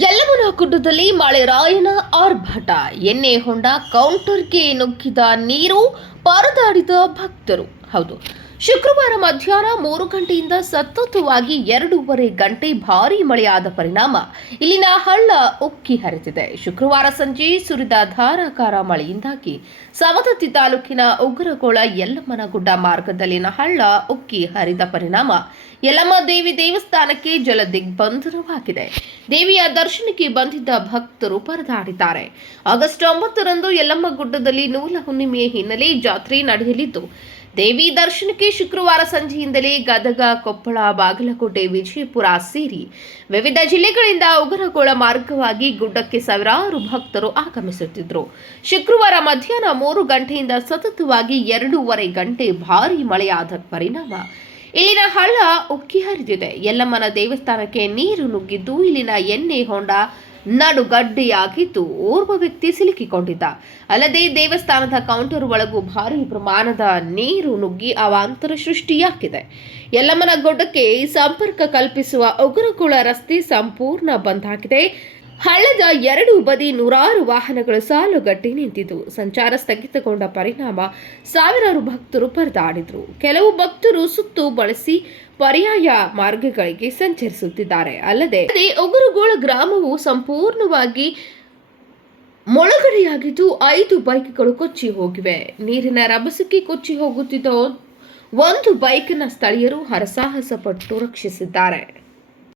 ಯಲ್ಲಮ್ಮನ ಮಳೆ ರಾಯನ ಆರ್ಭಟ. ಎಣ್ಣೆ ಹೊಂಡ ಕೌಂಟರ್ಗೆ ನುಗ್ಗಿದ ನೀರು ಪರದಾಡಿದ ಭಕ್ತರು. ಹೌದು. ಶುಕ್ರವಾರ ಮಧ್ಯಾಹ್ನ ಮೂರು ಗಂಟೆಯಿಂದ ಸತತವಾಗಿ ಎರಡೂವರೆ ಗಂಟೆ ಭಾರೀ ಮಳೆಯಾದ ಪರಿಣಾಮ ಇಲ್ಲಿನ ಹಳ್ಳ ಉಕ್ಕಿ ಹರಿದಿದೆ ಶುಕ್ರವಾರ ಸಂಜೆ ಸುರಿದ ಧಾರಾಕಾರ ಮಳೆಯಿಂದಾಗಿ ಸವದತ್ತಿ ತಾಲೂಕಿನ ಉಗ್ರಗೋಳ ಯಲ್ಲಮ್ಮನಗುಡ್ಡ ಮಾರ್ಗದಲ್ಲಿನ ಹಳ್ಳ ಉಕ್ಕಿ ಹರಿದ ಪರಿಣಾಮ ಯಲ್ಲಮ್ಮ ದೇವಿ ದೇವಸ್ಥಾನಕ್ಕೆ ಜಲ ದಿಗ್ಬಂಧನವಾಗಿದೆ ದೇವಿಯ ದರ್ಶನಕ್ಕೆ ಬಂದಿದ್ದ ಭಕ್ತರು ಪರದಾಡಿದ್ದಾರೆ. ಆಗಸ್ಟ್ ಒಂಬತ್ತರಂದು ಯಲ್ಲಮ್ಮ ಗುಡ್ಡದಲ್ಲಿ ನೂಲ ಹುಣ್ಣಿಮೆಯ ಹಿನ್ನೆಲೆ ಜಾತ್ರೆ ನಡೆಯಲಿದ್ದು ದೇವಿ ದರ್ಶನಕ್ಕೆ ಶುಕ್ರವಾರ ಸಂಜೆಯಿಂದಲೇ ಗದಗ, ಕೊಪ್ಪಳ, ಬಾಗಲಕೋಟೆ, ವಿಜಯಪುರ ಸೇರಿ ವಿವಿಧ ಜಿಲ್ಲೆಗಳಿಂದ ಉಗರಗೋಳ ಮಾರ್ಗವಾಗಿ ಗುಡ್ಡಕ್ಕೆ ಸಾವಿರಾರು ಭಕ್ತರು ಆಗಮಿಸುತ್ತಿದ್ದರು ಶುಕ್ರವಾರ ಮಧ್ಯಾಹ್ನ ಮೂರು ಗಂಟೆಯಿಂದ ಸತತವಾಗಿ ಎರಡೂವರೆ ಗಂಟೆ ಭಾರಿ ಮಳೆಯಾದ ಪರಿಣಾಮ. ಇಲ್ಲಿನ ಹಳ್ಳ ಉಕ್ಕಿ ಹರಿದಿದೆ. ಯಲ್ಲಮ್ಮನ ದೇವಸ್ಥಾನಕ್ಕೆ ನೀರು ನುಗ್ಗಿದ್ದು ಇಲ್ಲಿನ ಎಣ್ಣೆ ಹೊಂಡ ನಡುಗಡ್ಡೆಯಾಗಿದ್ದು ಓರ್ವ ವ್ಯಕ್ತಿ ಸಿಲುಕಿಕೊಂಡಿದ್ದ. ಅಲ್ಲದೆ ದೇವಸ್ಥಾನದ ಕೌಂಟರ್ ಒಳಗೂ ಭಾರಿ ಪ್ರಮಾಣದ ನೀರು ನುಗ್ಗಿ ಅವಾಂತರ ಸೃಷ್ಟಿಯಾಗಿದೆ. ಯಲ್ಲಮ್ಮನ ಗುಡ್ಡಕ್ಕೆ ಸಂಪರ್ಕ ಕಲ್ಪಿಸುವ ಉಗುರುಕುಳ ರಸ್ತೆ ಸಂಪೂರ್ಣ ಬಂದ್ ಆಗಿದೆ ಹಳ್ಳದ ಎರಡು ಬದಿ ನೂರಾರು ವಾಹನಗಳು ಸಾಲುಗಟ್ಟಿ ನಿಂತಿದ್ದವು ಸಂಚಾರ ಸ್ಥಗಿತಗೊಂಡ ಪರಿಣಾಮ ಸಾವಿರಾರು ಭಕ್ತರು ಪರದಾಡಿದ್ರು. ಕೆಲವು ಭಕ್ತರು ಸುತ್ತು ಬಳಸಿ ಪರ್ಯಾಯ ಮಾರ್ಗಗಳಿಗೆ ಸಂಚರಿಸುತ್ತಿದ್ದಾರೆ. ಅಲ್ಲದೆ ಉಗುರುಗೋಳ ಗ್ರಾಮವು ಸಂಪೂರ್ಣವಾಗಿ ಮೊಳಗಡೆಯಾಗಿದ್ದು ಐದು ಬೈಕ್ಗಳು ಕೊಚ್ಚಿ ಹೋಗಿವೆ. ನೀರಿನ ರಭಸಕ್ಕೆ ಕೊಚ್ಚಿ ಹೋಗುತ್ತಿದ್ದ ಒಂದು ಬೈಕ್ನ ಸ್ಥಳೀಯರು ಹರಸಾಹಸ ಪಟ್ಟು ರಕ್ಷಿಸಿದ್ದಾರೆ.